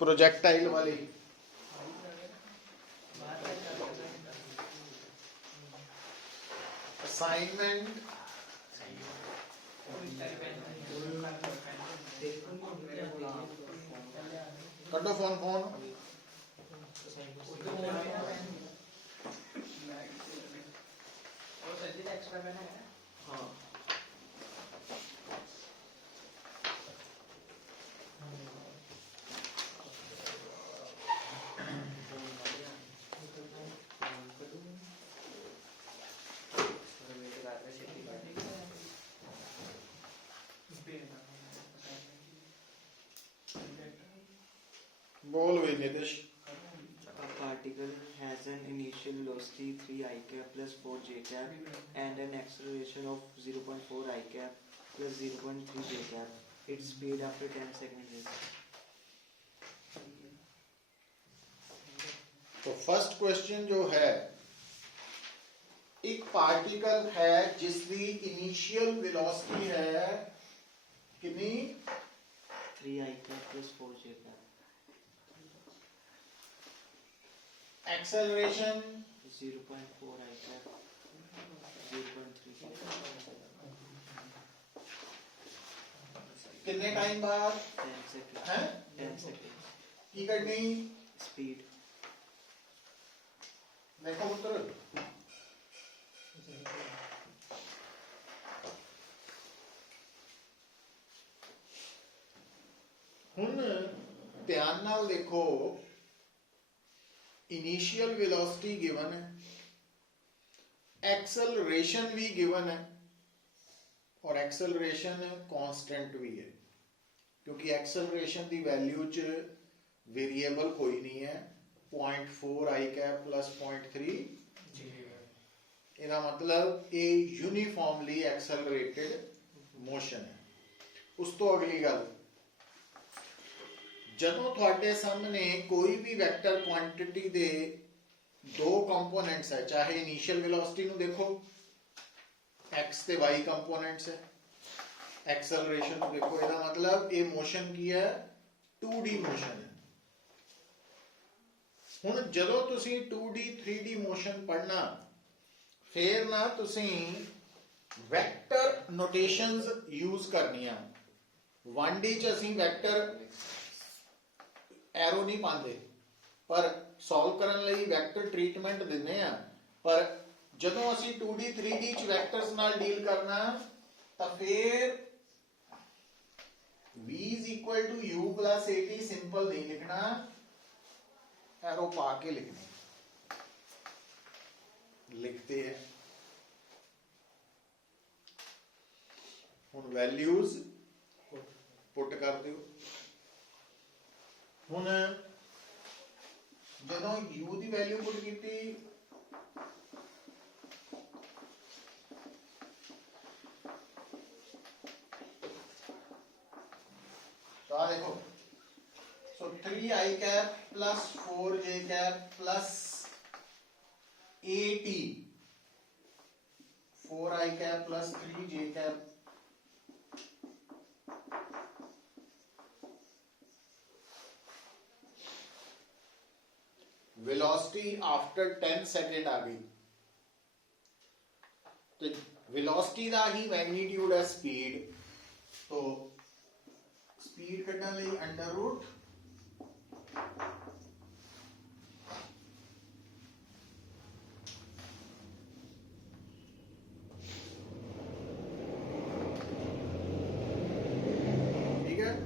Projectile वाली assignment कटो phone phone बोल भाई Nitesh A particle has an initial velocity 3 I cap plus 4 j cap and an acceleration of 0.4 I cap plus 0.3 j cap. Its speed after 10 seconds is. तो first question जो है, एक particle है जिसकी initial velocity है कितनी 3 I cap plus 4 j cap. Acceleration 0.4 I cap 0.3 j cap. कितने time बाद 10 seconds. है 10 seconds. की करनी Speed. देखो पुत्र हुन ध्यान नाल देखो, इनिशियल वेलोसिटी गिवन है, एक्सेलरेशन भी गिवन है और एक्सेलरेशन कांस्टेंट भी है, क्योंकि एक्सेलरेशन की वैल्यू च वेरिएबल कोई नहीं है. 0.4 आई कैप प्लस 0.3 ਇਹਦਾ मतलब ਇਹ यूनिफॉर्मली एक्सेलरेटेड मोशन है. उस तो अगली गल, ਜਦੋਂ ਤੁਹਾਡੇ ਸਾਹਮਣੇ ਕੋਈ ਵੀ ਵੈਕਟਰ ਕੁਆਂਟੀਟੀ ਦੇ ਦੋ ਕੰਪੋਨੈਂਟਸ ਹੈ, ਚਾਹੇ ਇਨੀਸ਼ੀਅਲ ਵੈਲੋਸਿਟੀ ਨੂੰ ਦੇਖੋ x ਤੇ y ਕੰਪੋਨੈਂਟਸ ਹੈ, एक्सेलरेशन ਨੂੰ ਦੇਖੋ, ਇਹਦਾ मतलब ਇਹ ਮੋਸ਼ਨ ਕੀ ਹੈ 2D ਮੋਸ਼ਨ ਹੈ. ਹੁਣ ਜਦੋਂ ਤੁਸੀਂ 2D 3D ਮੋਸ਼ਨ ਪੜਨਾ, ਫਿਰ ਨਾ ਤੁਸੀਂ ਵੈਕਟਰ ਨੋਟੇਸ਼ਨਸ ਯੂਜ਼ ਕਰਨੀਆਂ. 1D ਚ ਅਸੀਂ ਵੈਕਟਰ ਐਰੋ ਨਹੀਂ ਪਾਉਂਦੇ, ਪਰ ਸੋਲਵ ਕਰਨ ਲਈ ਵੈਕਟਰ ਟ੍ਰੀਟਮੈਂਟ ਦਿੰਦੇ ਆ. ਪਰ ਜਦੋਂ ਅਸੀਂ 2D 3D ਚ ਵੈਕਟਰਸ ਨਾਲ ਡੀਲ ਕਰਨਾ, ਤਾਂ ਫਿਰ v is equal to u plus at simple नहीं लिखना, एरो पा के लिखना. लिखते हैं हुन वैल्यूज पुट कर दियो. हुन जदों u की वैल्यू पुट की, तो आ देखो, सो 3 आई कैप प्लस 4 जे कैप प्लस 8 4 आई कैप प्लस 3 जे कैप वेलोसिटी आफ्टर 10 सेकेंड आ गई. तो वेलोसिटी का ही मैग्नीट्यूड है स्पीड. तो स्पीड कढ़ने लई अंडर रूट ठीक है.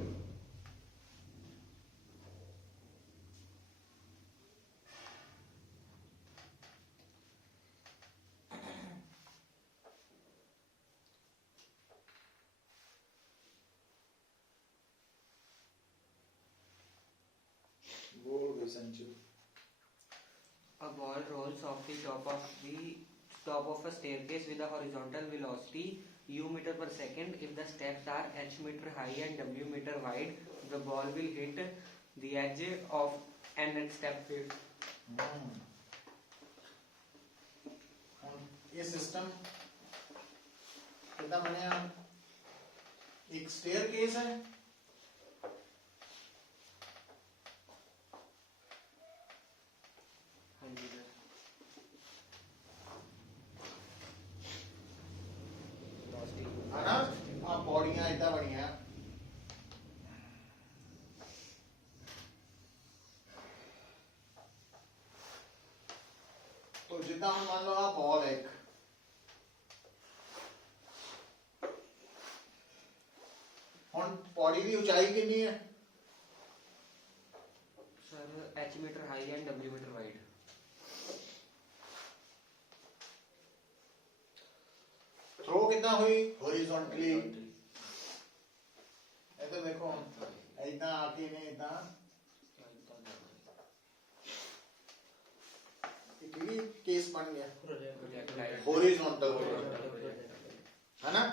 A ball rolls off the top of a staircase with a horizontal velocity u meter per second. If the steps are h meter high and w meter wide, the ball will hit the edge of n step field. ये system कितना बने, एक stair case है, जिदा हम मान लो आ ball है एक, हुण पौड़ी की ऊंचाई कितनी है? Sir h metre high and w metre wide. Throw कितना हुई? हॉरिजॉन्टली। इधर देखो इतना आके ने इतना किहड़ी केस बन गया? हॉरिजॉन्टल है ना।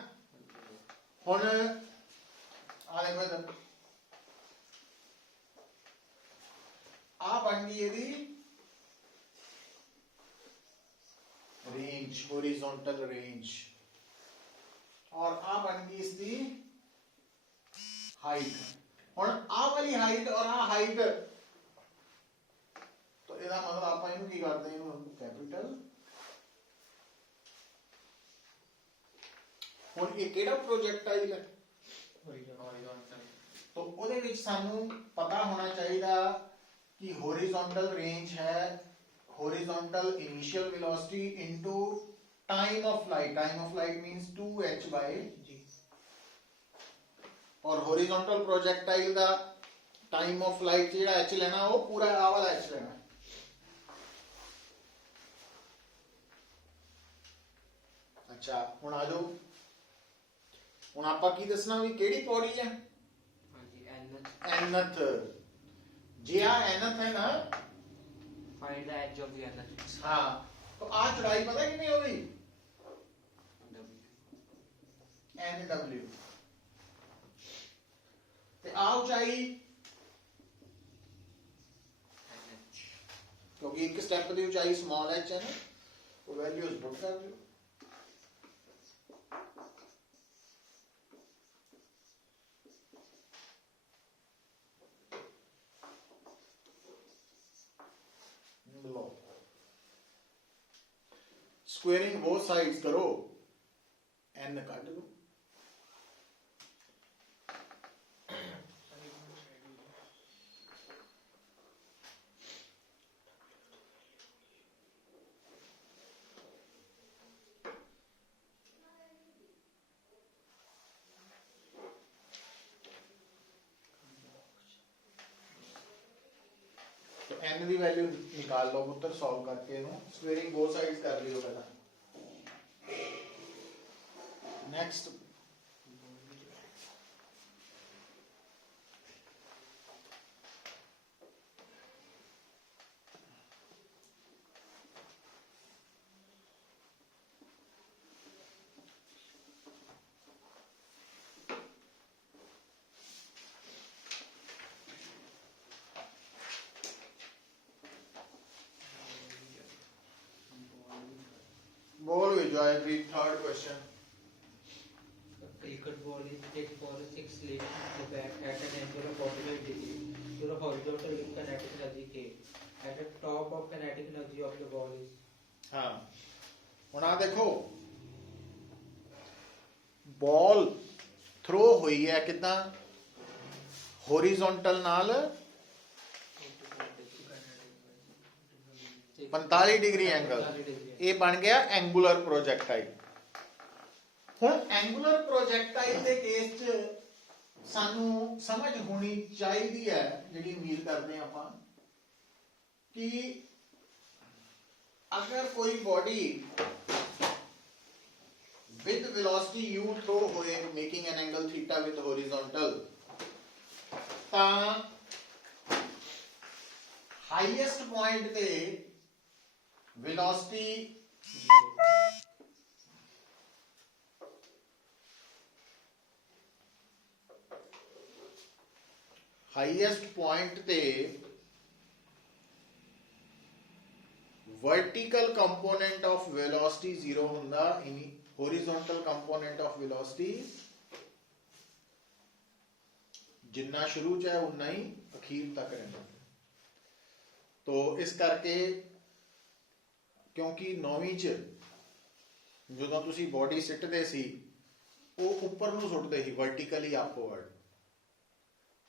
हुण आ देखो इधर आ बन गई यदि रेंज, हॉरिजॉन्टल रेंज, और आ बन गई इसकी हाइट। हुण आ वाली हाइट और आ हाइट, तो ਇਹਦਾ मतलब ਆਪਾਂ ਇਹਨੂੰ ਕੀ ਕਰਦੇ ਹਾਂ, ਇਹਨੂੰ ਕੈਪੀਟਲ। ਹੁਣ ਇਹ ਕਿਹੜਾ ਪ੍ਰੋਜੈਕਟਾਈਲ ਹੈ? हॉरिजॉन्टल। तो ਉਹਦੇ ਵਿੱਚ ਸਾਨੂੰ ਪਤਾ ਹੋਣਾ ਚਾਹੀਦਾ कि हॉरिजॉन्टल रेंज है horizontal initial velocity into time of flight. Time of flight means 2h by g, और हॉरिजॉन्टल प्रोजेक्टाइल दा टाइम ऑफ फ्लाइट जेड़ा h लेना वो पूरा आ वाला h लेना। अच्छा हुण आ जाओ, हुण आपां की दसना भी केड़ी पौड़ी है? हाँ जी nth। जे आ nth है ना, find the edge of the nth। हाँ, तो आ चौड़ाई पता कितनी होगी? NW। ते आ ऊंचाई, क्योंकि एक स्टेप की ऊंचाई स्मॉल h है ना, तो वैल्यूज पुट कर दो। स्क्वेयरिंग बोथ साइड्स करो, n काट दो। तो n की वैल्यू निकाल लो पुत्र, सॉल्व करके इन्हों स्क्वेयरिंग बोथ साइड्स कर लियो पहला। Next ball will join the third question. The cricket ball is hit for 6 slip the bat at an angle of 45 degree to the horizontal with kinetic energy K. At the top of kinetic energy of the ball is हाँ हुण आ देखो ball throw हुई है कितना? Horizontal नाल 45 degree angle, ये बन गया एंगुलर प्रोजेक्टाइल। हुण एंगुलर प्रोजेक्टाइल दे केस च सानू समझ होनी चाहिदी है, जिहड़ी उम्मीद करते हैं आपां, कि अगर कोई body with velocity u throw होए making an angle theta with horizontal, तां हाईएस्ट पॉइंट ते वेलोसिटी हाईएस्ट पॉइंट ते वर्टिकल कंपोनेंट ऑफ वेलोसिटी 0 हुंदा, हॉरिजॉन्टल कंपोनेंट ऑफ वेलोसिटी जिन्ना शुरू च है उन्ना ही अखीर तक रहना। तो इस करके क्योंकि 9वीं च ਜਦੋਂ ਤੁਸੀਂ ਬੋਡੀ ਸਿੱਟਦੇ ਸੀ ਉਹ ਉੱਪਰ ਨੂੰ ਸੁੱਟਦੇ ਸੀ ਵਰਟੀਕਲੀ ਅਪਵਰਡ,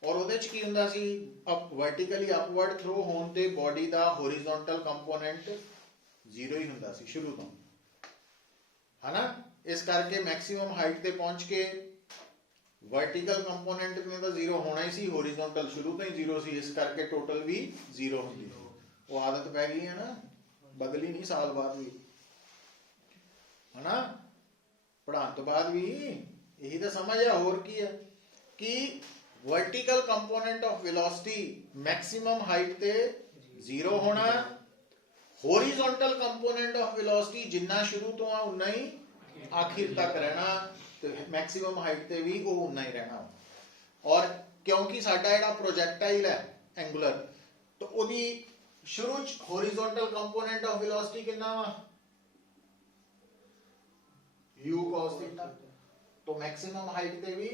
ਔਰ ਉਹਦੇ ਚ ਕੀ ਹੁੰਦਾ ਸੀ, ਵਰਟੀਕਲੀ ਅਪਵਰਡ ਥਰੋ ਹੋਣ ਤੇ ਬੋਡੀ ਦਾ ਹੌਰੀਜ਼ੌਂਟਲ ਕੰਪੋਨੈਂਟ ਜ਼ੀਰੋ ਹੀ ਹੁੰਦਾ ਸੀ ਸ਼ੁਰੂ ਤੋਂ, ਹਨਾ। ਇਸ ਕਰਕੇ ਮੈਕਸਿਮਮ ਹਾਈਟ ਤੇ ਪਹੁੰਚ ਕੇ वर्टिकल कंपोनेंट में तो जीरो होना ही सी, हॉरिजॉन्टल शुरू तो ही जीरो सी, इस करके टोटल भी जीरो होंगी। वो आदत पै गई है ना, बदली नहीं साल बाद भी, है ना। पढ़ाने तो बाद भी यही तो समझ है, और की है कि vertical component of velocity maximum height ते जीरो होना, हॉरिजॉन्टल कंपोनेंट ऑफ वेलोसिटी जिन्ना शुरू तो आ उन्ना ही आखिर तक रहना, मैक्सिमम हाइट ते भी वो उन्ना ही रहना। और क्योंकि साडा जिहड़ा प्रोजेक्टाइल है एंगुलर, तो ओदी शुरू च हॉरिजॉन्टल कंपोनेंट ऑफ वेलोसिटी कितना वा, u cos थीटा, तो मैक्सिमम हाइट ते भी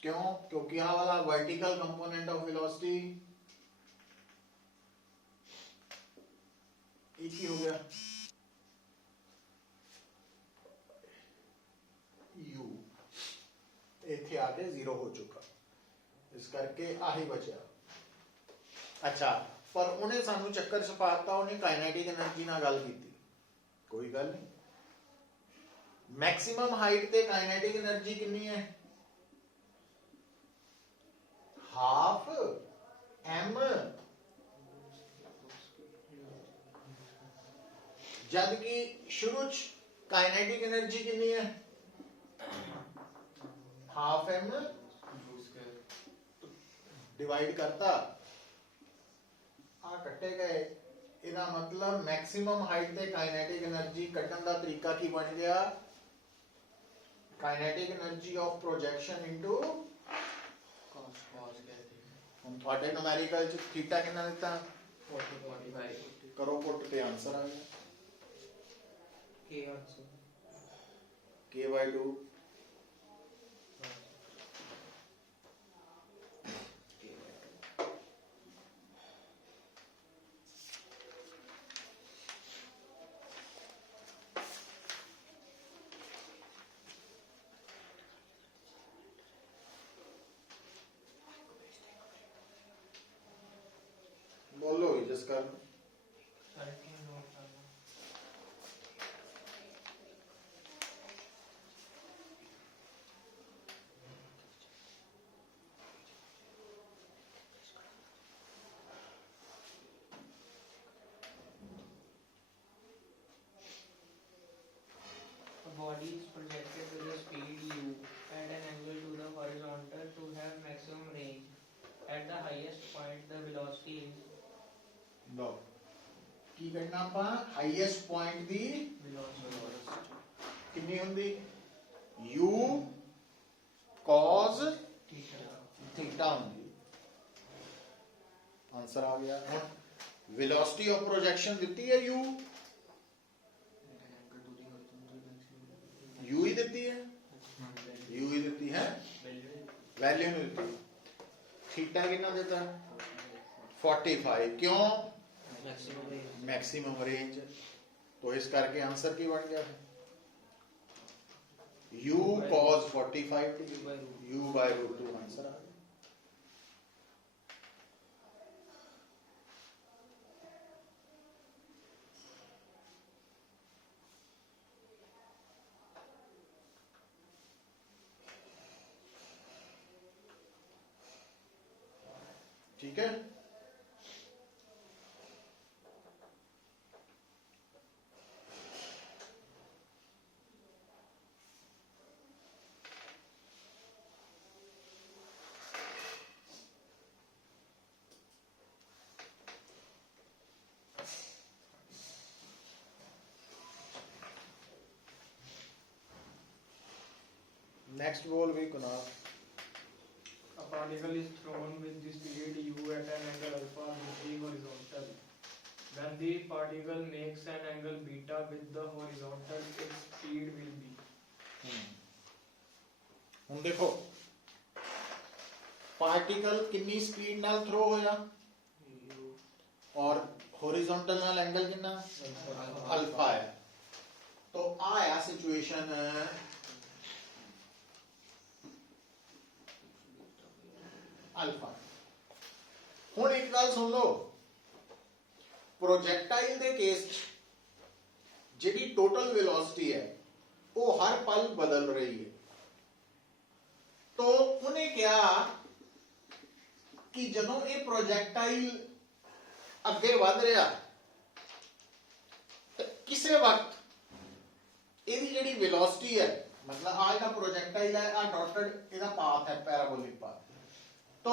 क्यों, क्योंकि यहां वाला वर्टिकल कंपोनेंट ऑफ वेलोसिटी एक ही हो गया, u इथे आके जीरो हो चुका, इस करके आही बचा। अच्छा, पर उन्हें सानू चक्कर छपाता, उन्हें काइनेटिक एनर्जी ना गल की, कोई गल नहीं। मैक्सिमम हाइट ते काइनेटिक एनर्जी कितनी है, हाफ m, जबकि शुरू काइनेटिक एनर्जी कितनी है, हाफ m डिवाइड करता आ कट्टे गए, इदा मतलब मैक्सिमम हाइट ते काइनेटिक एनर्जी कट्टन दा तरीका की बन गया, kinetic energy of projection into cos कहते हैं। हम थोड़े न्यूमेरिकल च थीटा कितना देता, 45 करो पुट पे आंसर आ गया, के आंसर k/2 बोलो जिसका body is projected with a speed u at an angle to the horizontal to have maximum range. At the highest point, the velocity is लो की करना आपा, हाईएस्ट पॉइंट दी velocity कितनी होंदी, u cos थीटा होंदी, answer आ गया। हुन velocity of projection दिती है u, u ही देती है, u ही देती है, वैल्यू नहीं देती। थीटा कितना देता है, 45, क्यों, मैक्सिमम रेंज, तो इस करके आंसर की बन गया, u cos 45 u/√2 आंसर आ गया। ठीक है, नेक्स्ट बोल भी Kunal. A particle is thrown with the speed u at an angle alpha with the horizontal. When the particle makes an angle beta with the horizontal, its speed will be. ਹੁਣ देखो particle कितनी speed नाल throw होया, और horizontal नाल angle कितना, alpha है। तो आया सिचुएशन अल्फा। हुण एक गल सुन लो, प्रोजेक्टाइल के केस जिहड़ी टोटल वेलोसिटी है वो हर पल बदल रही है। तो उन्हें क्या कि जदों ये प्रोजेक्टाइल अगे वध रहा तो किसी वक्त ਇਹਦੀ ਜਿਹੜੀ वेलोसिटी है, मतलब आ ਜਿਹੜਾ प्रोजेक्टाइल है आ डॉटेड ਇਹਦਾ पाथ है, पैराबोलिक पाथ। तो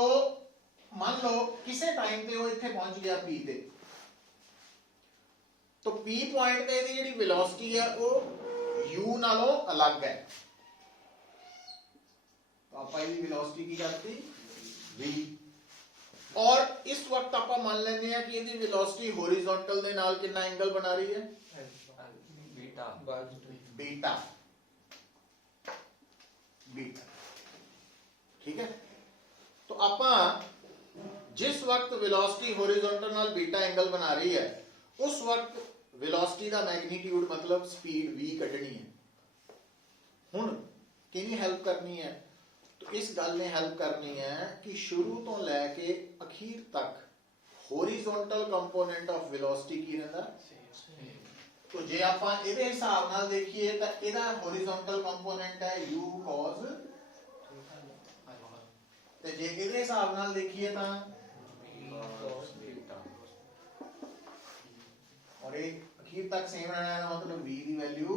मान लो किसी टाइम ते वो इत्थे पहुंच गया P ते, तो P पॉइंट ते ਇਹਦੀ ਜਿਹੜੀ वेलोसिटी है वो U नालों अलग है। तो आप ਇਹਦੀ वेलोसिटी की करती V, और इस वक्त आप मान लेते हैं कि ਇਹਦੀ वेलोसिटी हॉरिजॉन्टल ਦੇ ਨਾਲ कितना एंगल बना रही है, बीटा। बीटा, ठीक है। तो आप जिस वक्त वेलोसिटी हॉरिजॉन्टल नाल बीटा एंगल बना रही है उस वक्त वेलोसिटी का मैग्नीट्यूड मतलब स्पीड v कढ़नी है। हुण किहनी हेल्प करनी है, तो इस गल ने हेल्प करनी है कि शुरू तो लैके अखीर तक हॉरिजॉन्टल कंपोनेंट ऑफ वेलोसिटी की रहिंदा। तो जे आपां इहदे हिसाब नाल देखिए तो इहदा हॉरिजॉन्टल कंपोनेंट है u cos, ते जे इहदे हिसाब नाल देखिए तो और ये अखीर तक सेम रहना है, मतलब v की value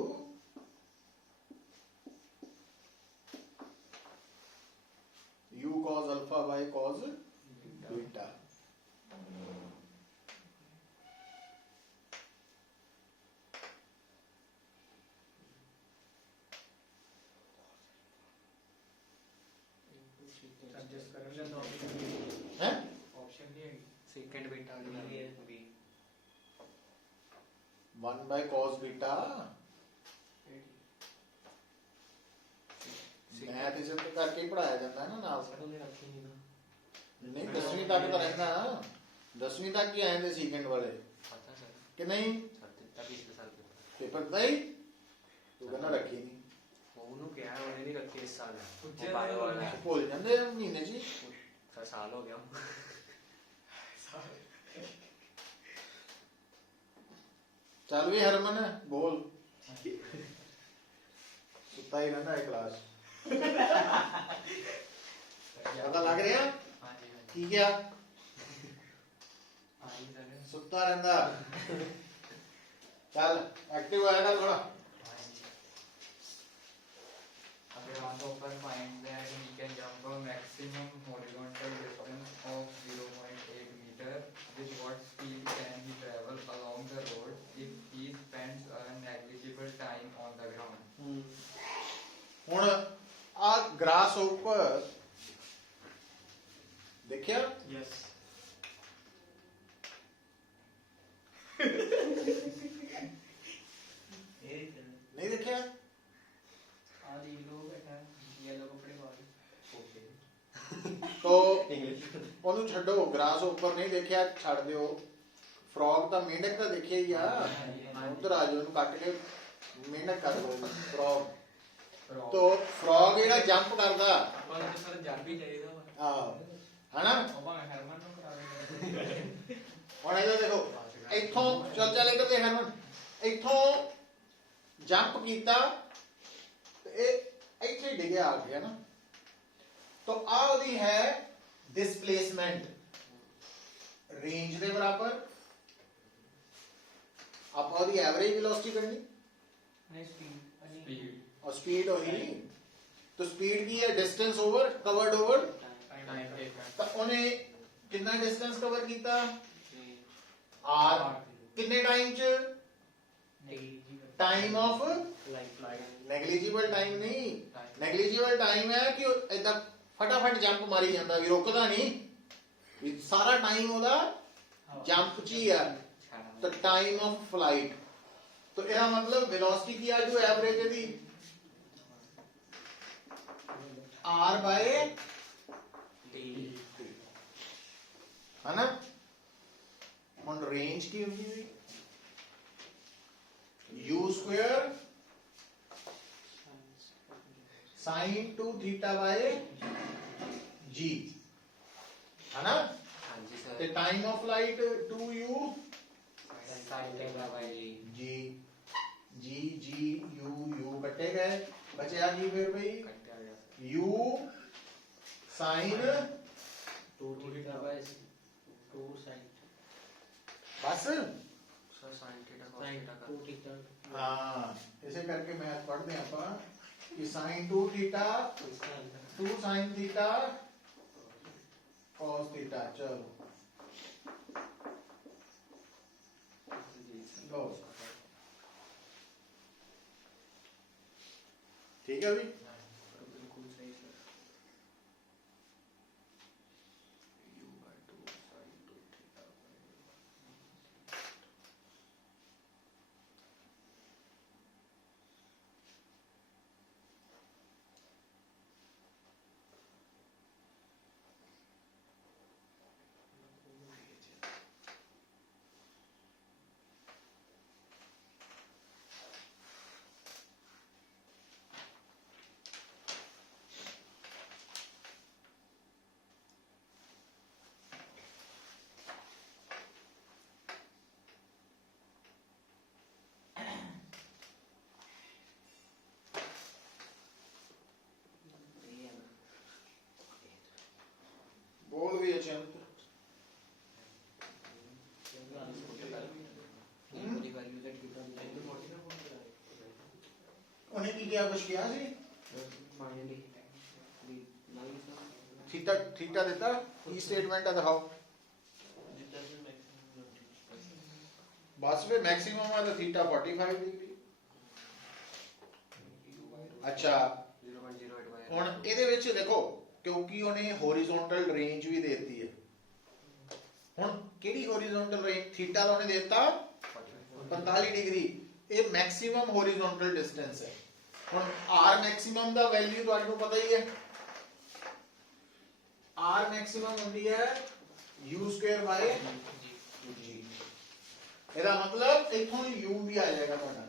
u cos alpha by cos beta. Adjust करेंगे तो हैं ऑप्शन नहीं है। सेकंड बीटा भी 1 by cos बीटा। मैथ इसे तो करके ही पढ़ाया जाता है ना नाल से। नहीं 10वीं तक तो रहना, 10वीं तक ही आए थे सेकंड वाले कि नहीं, पेपर था ही तू कहना रखी नहीं, ਉਹਨੂੰ ਕਿਹਾ ਉਹਨੇ ਨਹੀਂ ਰੱਖੀ ਇਸ ਸਾਲ ਪੁੱਛਿਆ ਉਹ ਬਾਇਓ ਵਾਲਾ ਹੈ। भूल जाते हैं महीने जी। साल हो गया चल भी हरमन बोल, सुता ही रहना है क्लास, पता लग रहा की क्या सुता रहता। चल एक्टिव होया कर थोड़ा। On the upper find that he can jump a maximum horizontal distance of 0.8 meter. With what speed can he travel along the road if he spends a negligible time on the ground? हुण आ grass ऊपर देखिया, yes नहीं देखिया, तो ਉਹਨੂੰ ਛੱਡੋ, grass ऊपर नहीं देखिया ਛੱਡ ਦਿਓ। फ्रॉग ਤਾਂ मेंढक ਤਾਂ ਦੇਖਿਆ ਹੀ ਆ, ਉਧਰ ਆ ਜਾਓ ਉਹਨੂੰ ਕੱਟ ਕੇ मेंढक ਕਰ ਲਓ फ्रॉग। तो फ्रॉग ਜਿਹੜਾ ਜੰਪ ਕਰਦਾ ਆਪਾਂ ਨੂੰ ਸਰ ਜੰਪ ਹੀ ਚਾਹੀਦਾ ਵਾ, ਆਹੋ ਹਨਾ। ਆਪਾਂ ਹਰਮਨ ਨੂੰ ਕਰਾ ਦੇਣਾ। ਹੁਣ ਇਹਦਾ ਦੇਖੋ ਇੱਥੋਂ ਚੱਲ ਇੱਧਰ ਦੇਖ ਹਰਮਨ, ਇੱਥੋਂ ਜੰਪ ਕੀਤਾ ਤੇ ਇਹ ਇੱਥੇ ਡਿੱਗਿਆ ਆ ਗਿਆ ਨਾ। तो आ ਉਹਦੀ है डिस्प्लेसमेंट रेंज ਦੇ बराबर। आप ਉਹਦੀ एवरेज वेलोसिटी करनी नहीं स्पीड Speed. और स्पीड होगी, तो स्पीड की है distance over covered over. Time taken. तो उन्हें कितना डिस्टेंस कवर किया r, कितने टाइम च, टाइम ऑफ नेगलिजिबल टाइम नहीं, नेगलिजिबल टाइम है कि इदा फटाफट जंप मारी जाता, भी रुकदा नहीं, भी सारा टाइम ओदा जंप च ही है। तो टाइम ऑफ फ्लाइट, तो यह मतलब वेलोसिटी की है जो एवरेज दी r बाय है ना। हुण रेंज की होगी u square sin 2 theta by g है ना। हाँ जी sir the time of flight 2u sin theta by g जी जी जी यू कटे गए, बचा की फिर भाई कट गया u sine 2 theta by 2 sin बस। Sir sin theta cos sin theta 2 theta हाँ इसे करके मैथ पढ़ते हैं अपन कि sine 2 theta 2 sine theta cos theta. चलो लो ठीक है भाई। बिल्कुल सही sir u by 2 sin 2 theta ये है ना बोल भी अचंत पूरी वैल्यू से थीटा उन्हें की क्या कुछ किया सी फाइनली नहीं सर थीटा थीटा देता ई स्टेटमेंट है दिखाओ बस वे मैक्सिमम है तो थीटा 45 डिग्री। अच्छा 0.08 by ਹੁਣ ਇਹਦੇ ਵਿੱਚ ਦੇਖੋ ਕਿਉਂਕਿ ਉਹਨੇ ਹੌਰੀਜ਼ੌਂਟਲ ਰੇਂਜ ਵੀ ਦੇਤੀ ਹੈ। ਹੁਣ ਕਿਹੜੀ ਹੌਰੀਜ਼ੌਂਟਲ ਰੇਂਜ ਥੀਟਾ ਦਾ ਉਹਨੇ ਦਿੱਤਾ 45 ਡਿਗਰੀ, ਇਹ ਮੈਕਸਿਮਮ ਹੌਰੀਜ਼ੌਂਟਲ ਡਿਸਟੈਂਸ ਹੈ। ਹੁਣ r ਮੈਕਸਿਮਮ ਦਾ ਵੈਲਿਊ ਤੁਹਾਨੂੰ ਪਤਾ ਹੀ ਹੈ, r ਮੈਕਸਿਮਮ ਹੁੰਦੀ ਹੈ u² g। ਇਹਦਾ ਮਤਲਬ ਇੱਥੋਂ u ਵੀ ਆ ਜਾਏਗਾ ਤੁਹਾਡਾ।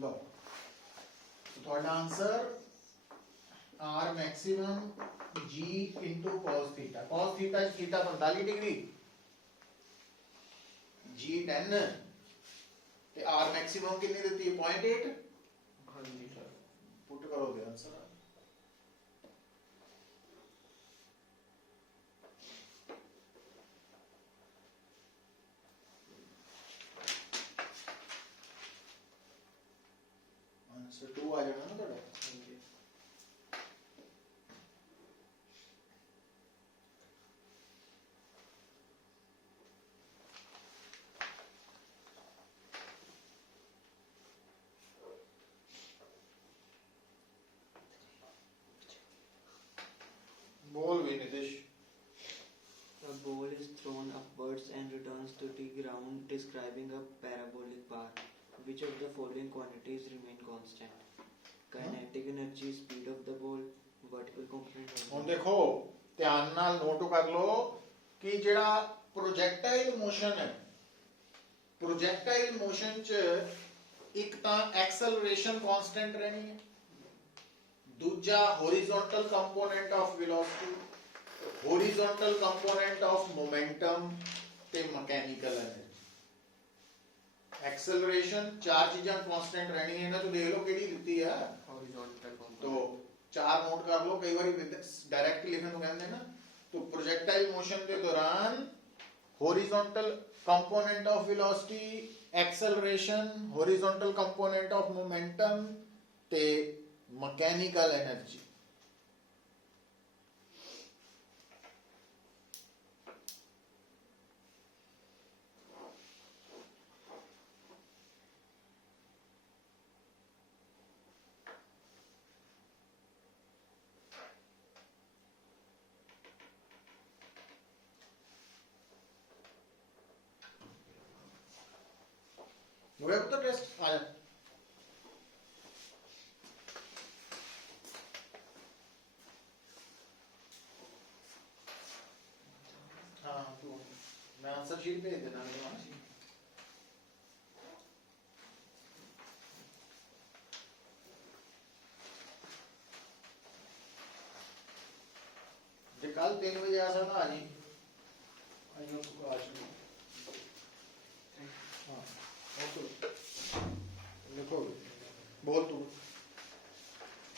लो तो थोड़ा answer r maximum g into cos theta. cos theta theta 45 degree g 10 ते r मैक्सिमम कितनी देती है 0.8 हाँ जी सर पुट करोगे आंसर। आंसर 2 आ जाना ना थोड़ा। हाँ जी बोल भी Nitish. A ball is thrown upwards and returns to the ground, describing a parabolic bar. Which of the following quantities remain constant? Kinetic energy, speed of the ball, vertical component. ਹੁਣ ਦੇਖੋ ਧਿਆਨ ਨਾਲ ਨੋਟ ਕਰ ਲਓ ਕਿ ਜਿਹੜਾ ਪ੍ਰੋਜੈਕਟਾਈਲ ਮੋਸ਼ਨ ਹੈ, ਪ੍ਰੋਜੈਕਟਾਈਲ motion ਚ ਇੱਕ ਤਾਂ ਐਕਸਲਰੇਸ਼ਨ ਕਾਂਸਟੈਂਟ ਰਹਿਣੀ ਹੈ, ਦੂਜਾ horizontal component of velocity, horizontal component of momentum ਤੇ ਮਕੈਨੀਕਲ ਐਨਰਜੀ। एक्सेलरेशन चार चीजें कांस्टेंट रहनी है ना, तो देख लो केड़ी लिखती है हॉरिजॉन्टल कंपोनेंट तो चार नोट कर लो, कई बार डायरेक्ट लिखने तो कहते हैं ना। तो प्रोजेक्टाइल मोशन के दौरान horizontal component of velocity, acceleration, horizontal component of momentum ते मैकेनिकल एनर्जी। हो गया पुत्र टेस्ट आ जा। हाँ तो मैं आंसर शीट भेज देना तुम्हारा। जे कल 3 बजे आ सकता आ जी। हाँ लिखो बोल तू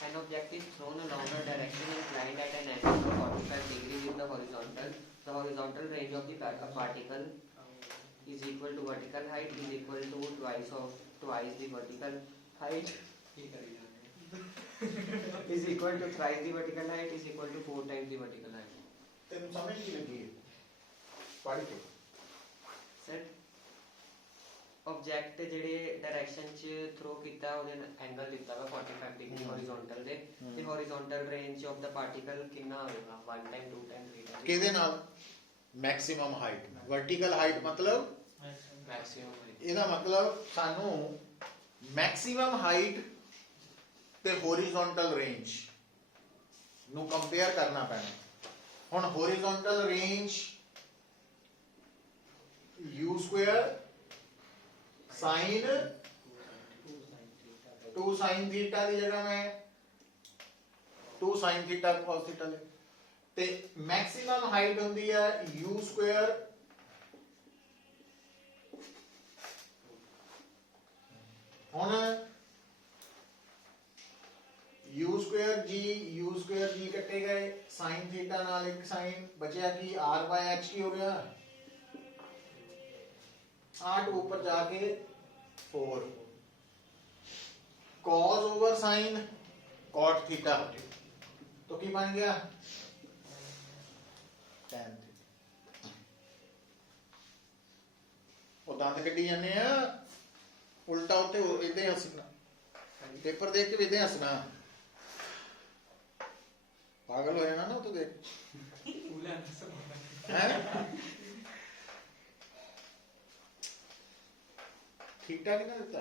An object is thrown along a direction inclined at an angle of 45 degrees with the horizontal. The horizontal range of the particle is equal to vertical height is equal to twice the vertical height is equal to thrice the vertical height is equal to 4 times the vertical height. तेन समझ की लगी है पढ़ के Sir, object ਜਿਹੜੇ direction ਚ throw ਕੀਤਾ ਉਹਦੇ ਐਂਗਲ ਦਿੱਤਾ ਵਾ 45 ਡਿਗਰੀ ਹੌਰੀਜ਼ੌਂਟਲ ਦੇ ਤੇ horizontal range of the particle ਕਿੰਨਾ ਹੋਵੇਗਾ 1 ਟਾਈਮ 2 ਟਾਈਮ 3 ਟਾਈਮ ਕਿਹਦੇ ਨਾਲ ਮੈਕਸਿਮਮ ਹਾਈਟ ਵਰਟੀਕਲ ਹਾਈਟ ਮਤਲਬ ਮੈਕਸਿਮਮ ਇਹਦਾ ਮਤਲਬ ਸਾਨੂੰ ਮੈਕਸਿਮਮ ਹਾਈਟ ਤੇ ਹੌਰੀਜ਼ੌਂਟਲ ਰੇਂਜ ਨੂੰ ਕੰਪੇਅਰ ਕਰਨਾ ਪੈਣਾ ਹੁਣ horizontal range u square sin 2 sin theta ਦੀ ਜਗ੍ਹਾ ਮੈਂ 2 sin theta cos theta ਲੈ ਤੇ ਮੈਕਸਿਮਮ ਹਾਈਟ ਹੁੰਦੀ ਹੈ u square ਹੁਣ u square g ਕੱਟੇ ਗਏ sin theta ਨਾਲ ਇੱਕ sin ਬਚਿਆ ਕੀ r by h ਕੀ ਹੋ ਗਿਆ 8 ऊपर जाके 4 cos over sin cot theta तो की बन गया tan theta ਉਹ ਦੰਦ ਕੱਢੀ ਜਾਂਦੇ ਆ ਉਲਟਾ ਉੱਤੇ ਇਦਾਂ ਹੀ ਹੱਸਣਾ ਪੇਪਰ ਦੇਖ ਕੇ ਵੀ ਇਦਾਂ ਹੱਸਣਾ ਪਾਗਲ ਹੋ ਜਾਣਾ ਨਾ ਉਹ ਤੋਂ ਦੇਖ ਹੈ थीटा कितना देता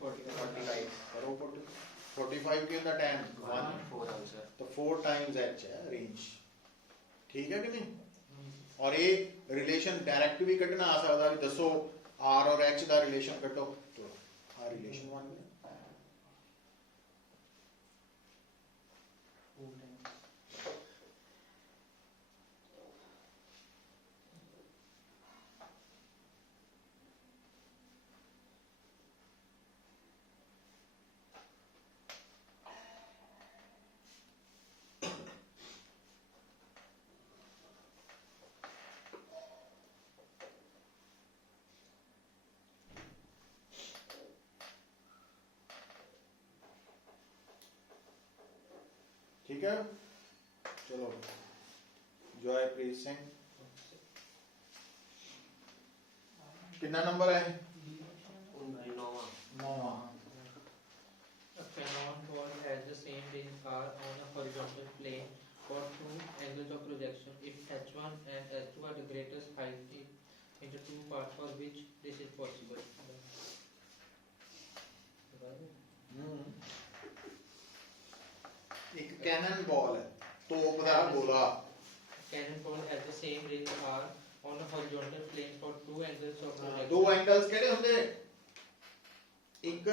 45 करो 45 के अंदर tan 1 तो 4 टाइम्स h है रेंज ठीक है कि नहीं और ये रिलेशन डायरेक्ट भी कटना आ सकता है दसो r और h का रिलेशन कटो तो आ रिलेशन 1 ठीक है चलो जॉयप्रीत सिंह कितना नंबर है 9वां A cannon ball has the same range r on a horizontal plane for two angles of projection if h1 and h2 are the greatest height into two parts for which this is possible. एक cannon ball है तोप दा गोला Cannon ball has the same range r on a horizontal plane for two angles of projection. दो angles केड़े हुंदे एक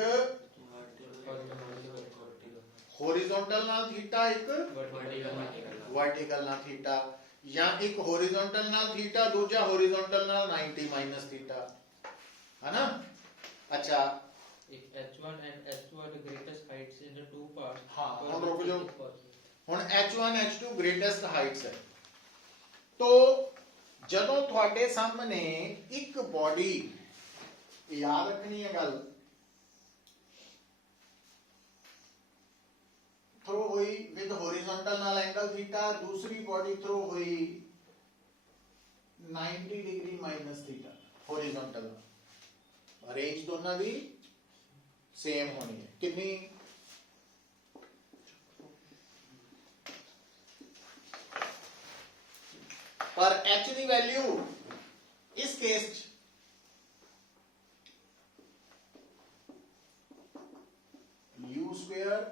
horizontal नाल थीटा एक वर्टिकल नाल थीटा या एक हॉरिजॉन्टल नाल थीटा दूसरा हॉरिजॉन्टल नाल 90 माइनस थीटा है ना अच्छा If h1 and h2 are the greatest heights in the two parts हाँ, for हम which रुक this जाओ। is possible. ਹੁਣ h1 h2 ग्रेटेस्ट हाइट्स है तो ਜਦੋਂ ਤੁਹਾਡੇ ਸਾਹਮਣੇ ਇੱਕ ਬੋਡੀ ਯਾਦ ਰੱਖਣੀ ਹੈ ਗੱਲ थ्रो हुई विद हॉरिजॉन्टल नाल एंगल थीटा दूसरी बॉडी थ्रो हुई 90 degree minus theta horizontal range दोनों दी सेम होनी है कितनी पर h दी वैल्यू इस case u square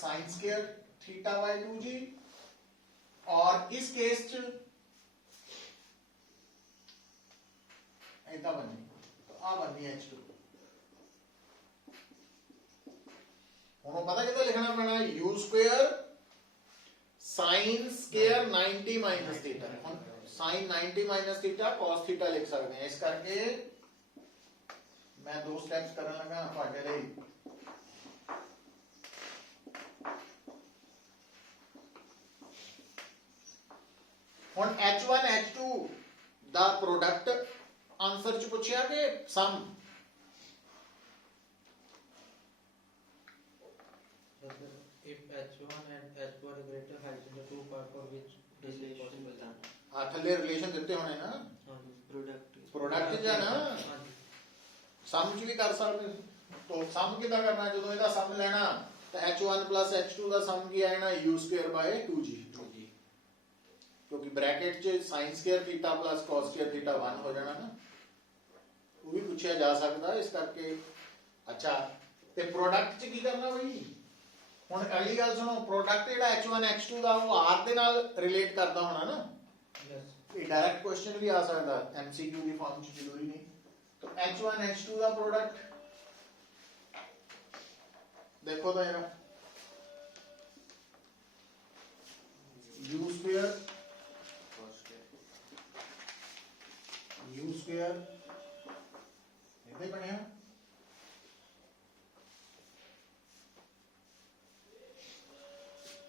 sine square theta by 2g और इस केस च ऐसा बनी तो आ बनी h2 हूँ पता कितना लिखना पैना u square sine square 90 minus theta sine 90 minus theta cos theta लिख सकते हैं। इस करके मैं 2 स्टेप्स करन लगा ਤੁਹਾਡੇ ਲਈ। ਹੁਣ H1 H2 ਦਾ ਪ੍ਰੋਡਕਟ ਆਨਸਰ ਚ ਪੁੱਛਿਆ ਕਿ ਸਮ If H1 and H2 are greater height in the two parts for which this is Relation possible. बताना। ਆ ਥੱਲੇ ਰਿਲੇਸ਼ਨ ਦਿੱਤੇ ਹੋਣੇ ਨਾ Product ਪ੍ਰੋਡਕਟ ਜਾਂ ਨਾ ਹਾਂਜੀ। ਸਮ ਚ ਵੀ ਕਰ ਸਕਦੇ तो ਸਮ ਕਿਦਾਂ ਕਰਨਾ ਜਦੋਂ ਇਹਦਾ ਸਮ ਲੈਣਾ ਤਾਂ H1 plus H2 ਦਾ ਸਮ ਕੀ ਆਏਗਾ u² 2g ਕਿਉਂਕਿ ਬ੍ਰੈਕਟ ਚ sin square theta plus cos square theta 1 ਹੋ ਜਾਣਾ ਨਾ ਉਹ ਵੀ ਪੁੱਛਿਆ ਜਾ ਸਕਦਾ ਇਸ ਕਰਕੇ। ਅੱਛਾ ਤੇ ਪ੍ਰੋਡਕਟ ਚ ਕੀ ਕਰਨਾ ਬਈ ਹੁਣ ਅਗਲੀ ਗੱਲ ਸੁਣੋ ਪ੍ਰੋਡਕਟ ਜਿਹੜਾ H1 H2 ਦਾ ਉਹ r ਦੇ ਨਾਲ ਰਿਲੇਟ ਕਰਦਾ ਹੋਣਾ ਨਾ Yes. ਇਹ ਡਾਇਰੈਕਟ ਕੁਐਸਚਨ ਵੀ ਆ ਸਕਦਾ MCQ ਦੀ ਫਾਰਮ ਚ ਜ਼ਰੂਰੀ ਨਹੀਂ। तो H1 H2 ਦਾ ਪ੍ਰੋਡਕਟ ਦੇਖੋ ਤਾਂ ਇਹਦਾ u² ਇਹਦੇ ਬਣਿਆ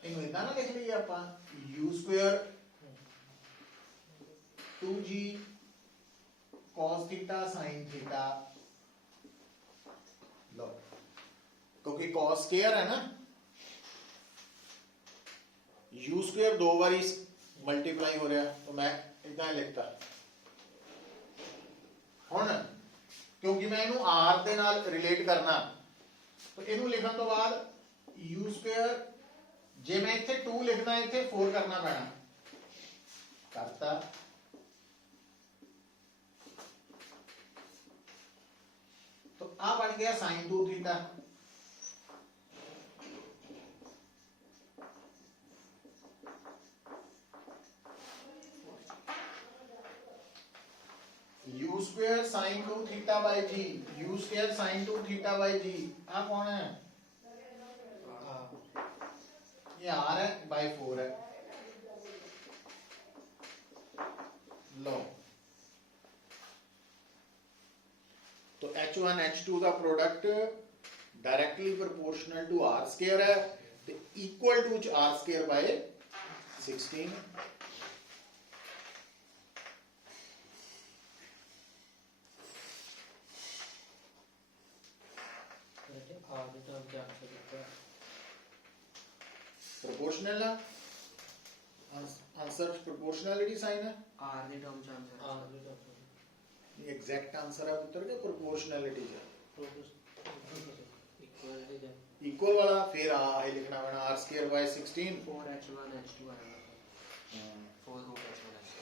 ਇਹਨੂੰ ਇਦਾਂ ਨਾ ਲਿਖ ਲਈਏ ਆਪਾਂ u² 2g cos theta sin theta लो क्योंकि cos स्क्वायर है ना u स्क्वायर 2 बारी मल्टीप्लाई हो रहा तो मैं इतना लिखता हुण क्योंकि मैं इनू r दे नाल रिलेट करना तो इनू लिखण तो बाद u स्क्वायर जे मैं इत्थे 2 लिखना इत्थे 4 करना पैना करता तो आ बन गया sin 2 theta u square sin 2 theta by g u square sin 2 theta by g आ कौन है ये r है बाय 4 है लो तो H1 H2 का product directly proportional to r square है तो equal to r square by 16 proportional है आंसर प्रोपोर्शनैलिटी साइन है r ਦੇ ਟਰਮ ਚ ਆਨਸਰ ये एग्जैक्ट आंसर है पुत्र के प्रोपोर्शनैलिटी है इक्वल वाला फिर आ लिखना पैना r square by 16 4h1 h2 आएगा 4 रूट h1 h2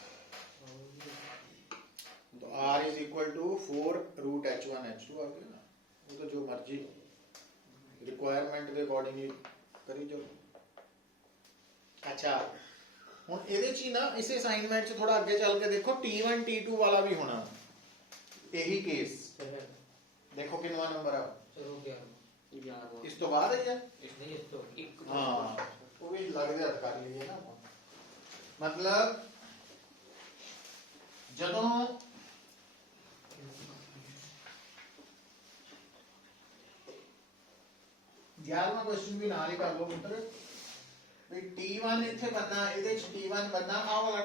तो r is equal to 4 root h1 h2 आ गया ना वो तो जो मर्जी रिक्वायरमेंट के अकॉर्डिंग ही करी जो। अच्छा ਹੁਣ ਇਹਦੇ ਚ ਹੀ ਨਾ ਇਸੇ ਅਸਾਈਨਮੈਂਟ ਚ ਥੋੜਾ ਅੱਗੇ ਚੱਲ ਕੇ ਦੇਖੋ T1 T2 ਵਾਲਾ ਵੀ ਹੋਣਾ ਇਹੀ ਕੇਸ ਦੇਖੋ ਕਿੰਨਾ ਨੰਬਰ ਆ चलो गया याद ਇਸ ਤੋਂ ਬਾਅਦ ਹੈ नहीं इस तो एक ਹਾਂ ਉਹ ਵੀ ਲੱਗਦੇ ਹੱਥ ਕਰ ਲਈਏ ਨਾ ਆਪਾਂ। ਮਤਲਬ ਜਦੋਂ ਗਿਆਰਵਾਂ ਕੁਐਸਚਨ ਵੀ ਨਾਲ ਹੀ ਕਰ ਲਓ ਮਿੱਤਰ ਵੀ T1 ਇੱਥੇ ਬੰਨਾ ਇਹਦੇ ਚ T1 ਬੰਨਾ ਆਹ ਵਾਲਾ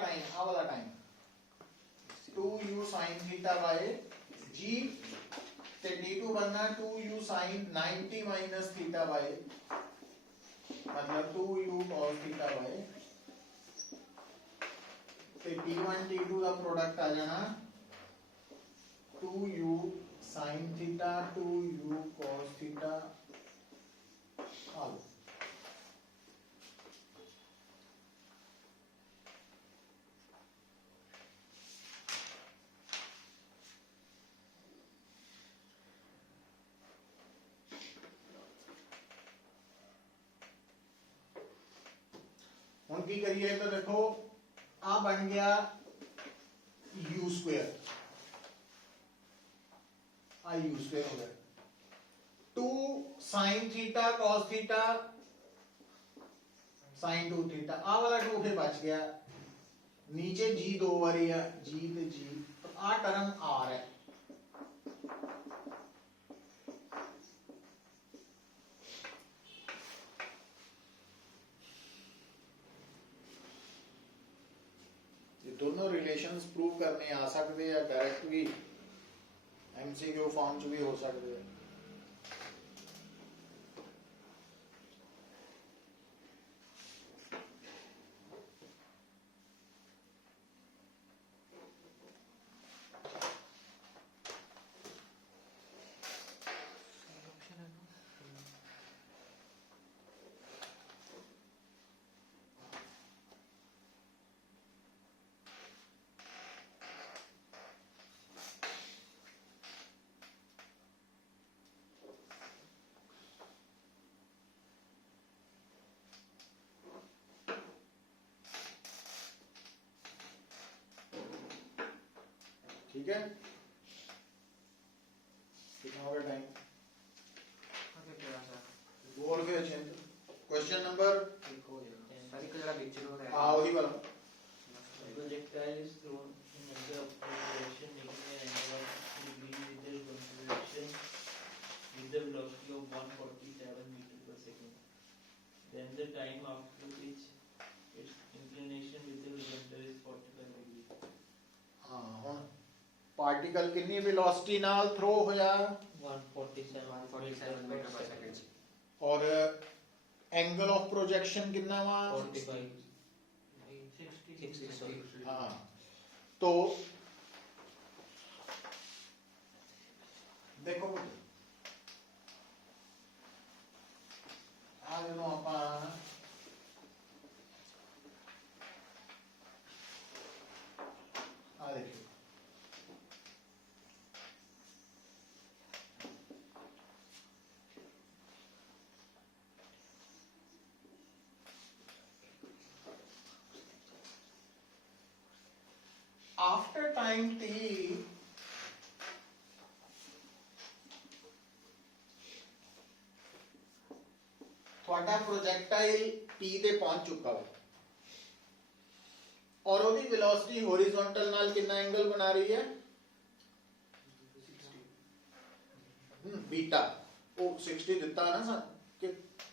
time 2u sin θ bye g ਤੇ D2 बनना 2u sin 90 minus theta by मतलब 2u cos theta by ਤੇ T1 T2 ਦਾ ਪ੍ਰੋਡਕਟ ਆ ਜਾਣਾ 2u sin theta 2u cos theta ਆ ਲਓ। ਹੁਣ ਕੀ ਕਰੀਏ ਤਾਂ ਦੇਖੋ ਆ ਬਣ ਗਿਆ u स्क्वायर आ u स्क्वायर हो गया 2 sin theta cos theta sin 2 theta आ वाला 2 फिर बच गया नीचे जी दो बारी है, जी ते जी, आ टर्म आर है। ये दोनों रिलेशंस प्रूव करने आ सकते हैं, डायरेक्ट भी एमसीक्यू फॉर्म च भी हो सकते हैं। ठीक है, कितना हो गया टाइम? बोल फिर चिंत। क्वेश्चन नंबर सर एक जरा बीच में है हाँ वही वाला। Projectile is thrown in angle of direction, making an angle of degree with the concentration with the velocity of 147 meter per second. Then the time after which its inclination with the horizontal is 45 degree. हाँ हुन particle कितनी velocity नाल throw होया 147 metre पर second. और angle of projection कितना वा 45 60 हाँ तो देखो आ जनो आपा आ देखिए आफ्टर टाइम t ਤੁਹਾਡਾ ਪ੍ਰੋਜੈਕਟਾਈਲ p ਤੇ ਪਹੁੰਚ ਚੁੱਕਾ ਹੈ ਔਰ ਉਹਦੀ ਵੈਲੋਸਿਟੀ ਹੌਰੀਜ਼ੌਂਟਲ ਨਾਲ ਕਿੰਨਾ ਐਂਗਲ ਬਣਾ ਰਹੀ ਹੈ बीटा वो 60 ਦਿੱਤਾ ਨਾ ਸਰ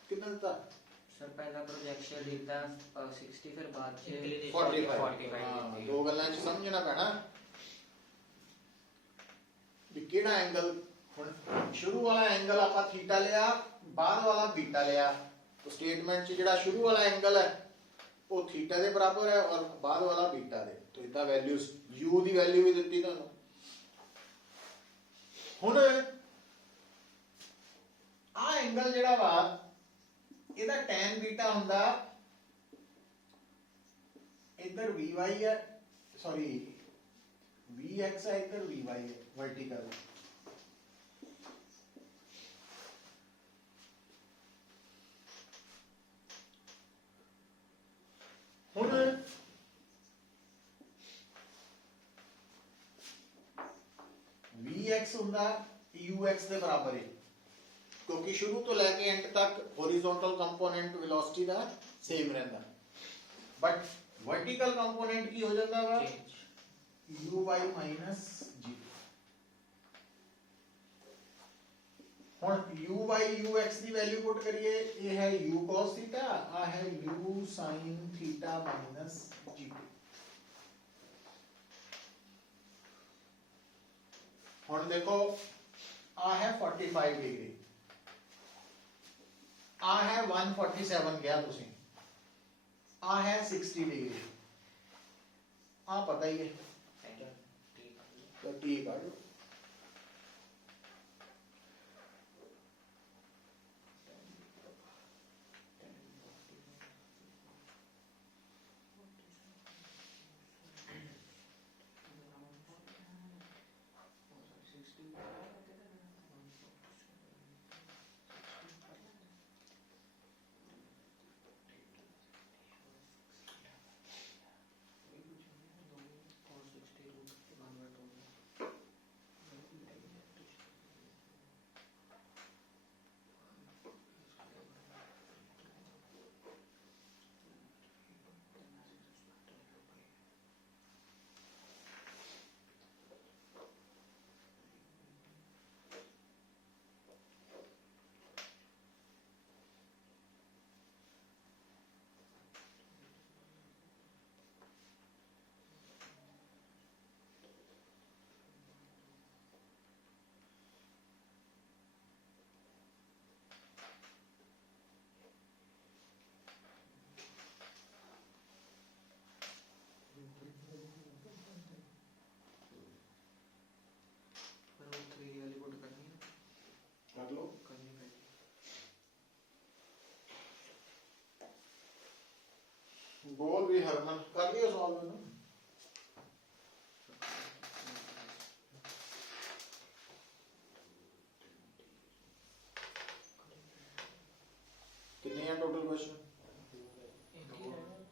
कितना ਦਿੱਤਾ सर पहला प्रोजेक्शन देता 60 फिर बाद से 45 ਹਾਂ ਦੋ ਗੱਲਾਂ ਚ ਸਮਝਣਾ ਪੈਣਾ ਵੀ ਕਿਹੜਾ ਐਂਗਲ ਹੁਣ ਸ਼ੁਰੂ ਵਾਲਾ ਐਂਗਲ ਆਪਾਂ ਥੀਟਾ ਲਿਆ ਬਾਅਦ ਵਾਲਾ ਬੀਟਾ ਲਿਆ तो स्टेटमेंट ਚ ਜਿਹੜਾ ਸ਼ੁਰੂ ਵਾਲਾ ਐਂਗਲ ਹੈ ਉਹ ਥੀਟਾ ਦੇ ਬਰਾਬਰ ਹੈ ਔਰ ਬਾਅਦ ਵਾਲਾ ਬੀਟਾ ਦੇ तो ਇਦਾਂ ਵੈਲਿਊਜ਼ u ਦੀ ਵੈਲਿਊ ਵੀ ਦਿੱਤੀ ਤੁਹਾਨੂੰ ਹੁਣ ਆ ਐਂਗਲ ਜਿਹੜਾ ਵਾ ਇਹਦਾ tan ਬੀਟਾ ਹੁੰਦਾ इधर vy है सॉरी vx है इधर vy है वर्टिकल ਹੁਣ vx ਹੁੰਦਾ ux ਦੇ ਬਰਾਬਰ ਹੈ क्योंकि शुरू तो लैके एंड तक हॉरिजॉन्टल कंपोनेंट वेलोसिटी का सेम रहता बट वर्टिकल कंपोनेंट की हो जाता है u by minus g ਹੁਣ u by ux the value ਪੁੱਟ ਕਰੀਏ ਇਹ ਹੈ u cos थीटा ਆ ਹੈ u sin theta minus g ਹੁਣ ਦੇਖੋ ਆ ਹੈ 45 डिग्री आ है 147 गया तुसी आ है 60 डिग्री आ पता ही है तो ठीक है ਗੋਲ ਵੀ ਹਰਮਨ ਕਰ ਲਿਓ ਸੋਲਵ ਇਹਨੂੰ। ਕਿੰਨੇ ਆ ਟੋਟਲ ਕੁਐਸਚਨ?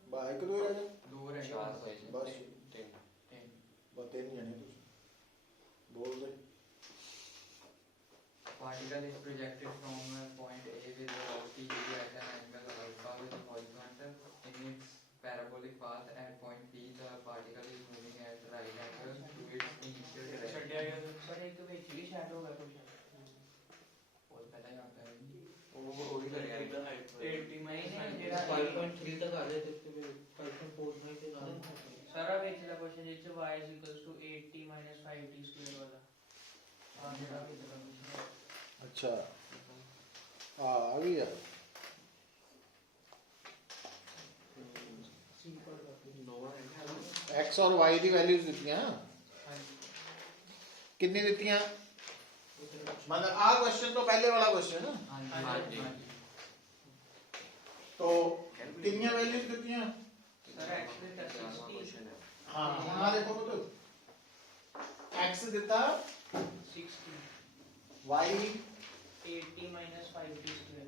ਬਾ ਇੱਕ ਦੋ ਹੀ ਰਹਿ ਗਏ ਦੋ ਰਹਿ ਗਏ ਬਸ ਤਿੰਨ ਬਸ ਤਿੰਨ ਜਣੇ ਤੁਸੀਂ ਬੋਲ ਦੇ। Particle is projected from point A with velocity u at an angle alpha with horizontal. In its parabolic path at point P, the particle is moving at right angle to its initial direction. ਛੱਡਿਆ ਗਿਆ ਤਾਂ ਪਰ ਇੱਕ ਵਿੱਚ ਵੀ shadow ਹੈ ਕੁਝ और पहले आता है ਉਹ ਹੀ ਕਰਿਆ 80 ਮਾਈਨਸ ਜਿਹੜਾ 5.3 ਤੱਕ ਆ ਰਿਹਾ ਤੇ 5.4 ਨਹੀਂ ਤੇ ਨਾਲ ਸਾਰਾ ਵਿੱਚ ਦਾ ਕੁਐਸਚਨ ਜਿਸ ਚ y 80 5t² ਵਾਲਾ ਆ ਜਿਹੜਾ ਵਿੱਚ ਦਾ question ਹੈ। ਅੱਛਾ ਆ ਗਈ ਆ x ਔਰ y ਦੀ ਵੈਲਿਊਜ਼ ਦਿੱਤੀਆਂ ਕਿੰਨੀ ਦਿੱਤੀਆਂ मतलब आ क्वेश्चन तो पहले वाला क्वेश्चन है हाँ जी तो कितनी वैल्यूज कितनी ਸਰ x ਦੇ 60 हाँ हाँ देखो तो x देता 60 y 80 5t²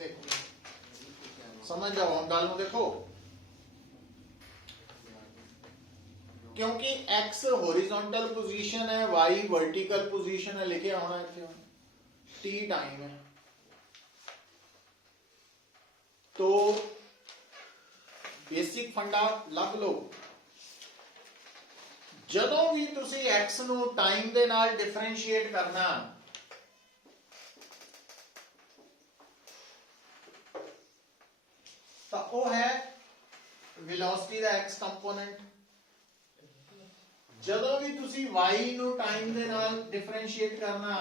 देखो समझ जाओ हम गल ਨੂੰ देखो क्योंकि x हॉरिजॉन्टल पोजीशन है y वर्टिकल पोजीशन है लिखे होना है t टाइम है तो बेसिक फंडा लभ लो ਜਦੋਂ ਵੀ ਤੁਸੀਂ x ਨੂੰ ਟਾਈਮ ਦੇ ਨਾਲ ਡਿਫਰੈਂਸ਼ੀਏਟ ਕਰਨਾ ਤਾਂ ਉਹ ਹੈ ਵੈਲੋਸਿਟੀ ਦਾ x ਕੰਪੋਨੈਂਟ ਜਦੋਂ ਵੀ ਤੁਸੀਂ y ਨੂੰ ਟਾਈਮ ਦੇ ਨਾਲ ਡਿਫਰੈਂਸ਼ੀਏਟ ਕਰਨਾ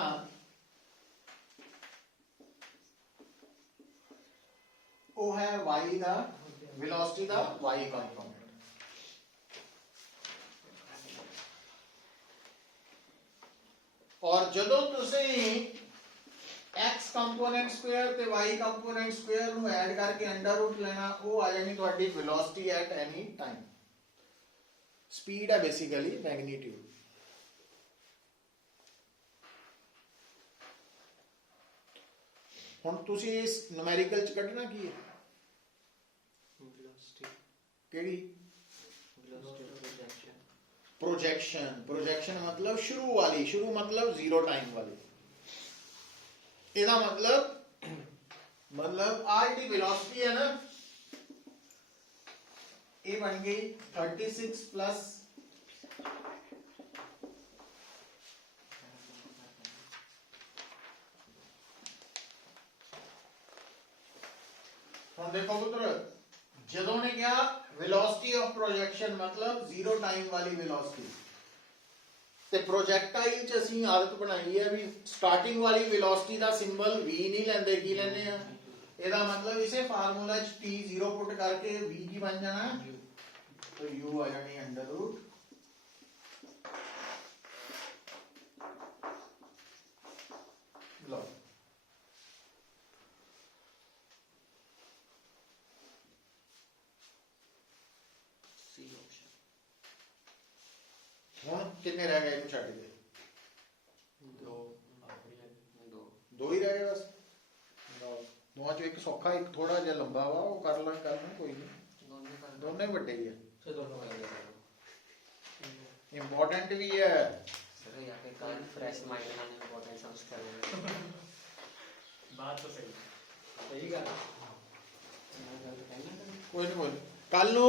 ਉਹ ਹੈ y ਦਾ ਵੈਲੋਸਿਟੀ ਦਾ y ਕੰਪੋਨੈਂਟ और ਜਦੋਂ ਤੁਸੀਂ x ਕੰਪੋਨੈਂਟ ਸਕੁਅਰ ਤੇ y ਕੰਪੋਨੈਂਟ ਸਕੁਅਰ ਨੂੰ ਐਡ ਕਰਕੇ ਅੰਡਰ ਰੂਟ ਲੈਣਾ ਉਹ ਆ ਜਾਣੀ ਤੁਹਾਡੀ velocity at any time speed है बेसिकली मैग्नीट्यूड ਹੁਣ ਤੁਸੀਂ ਇਸ ਨੂਮੈਰੀਕਲ ਚ ਕੱਢਣਾ ਕੀ ਹੈ velocity ਕਿਹੜੀ projection प्रोजेक्शन मतलब शुरू वाली शुरू मतलब जीरो टाइम वाली ਇਹਦਾ मतलब आ ਜਿਹੜੀ वेलोसिटी है ना ये बन गई 36 प्लस ਹੁਣ ਦੇਖੋ ਪੁੱਤਰ ਜਦੋਂ ਨੇ ਕਿਹਾ वेलोसिटी ऑफ प्रोजेक्शन मतलब जीरो टाइम वाली वेलोसिटी ਤੇ ਪ੍ਰੋਜੈਕਟਾਈਲ ਚ ਅਸੀਂ ਆਦਤ ਬਣਾਈ ਹੈ ਵੀ ਸਟਾਰਟਿੰਗ ਵਾਲੀ ਵੈਲੋਸਿਟੀ ਦਾ ਸਿੰਬਲ v ਨਹੀਂ ਲੈਂਦੇ ਕੀ ਲੈਂਦੇ ਆ ਇਹਦਾ ਮਤਲਬ ਇਸੇ ਫਾਰਮੂਲਾ ਚ t 0 ਪੁੱਟ ਕਰਕੇ v ਕੀ ਬਣ ਜਾਣਾ तो u आ जानी अंडर रूट लो C option ਹੁਣ ਕਿੰਨੇ ਰਹਿ ਗਏ ਇਹਨੂੰ ਛੱਡ ਦੇ दो ਦੋ ਹੀ ਰਹਿ ਗਏ ਬਸ ਦੋਵਾਂ ਚੋਂ ਇੱਕ ਸੌਖਾ ਇੱਕ ਥੋੜਾ ਜਿਹਾ ਲੰਬਾ ਵਾ ਉਹ ਕਰ ਲਾਂ ਕੋਈ ਨਹੀਂ ਦੋਨੇ ਵੱਡੇ ਹੀ ਆ ਤੇ ਦੋਨੋਂ ਕਰ ਲਿਆ इंपॉर्टेंट भी है सर यहाँ पे कल फ्रेश माइंड में इम्पोर्टेंट समझ कर ਬਾਤ ਤਾਂ ਸਹੀ ਸਹੀ ਗੱਲ कोई नहीं कल नू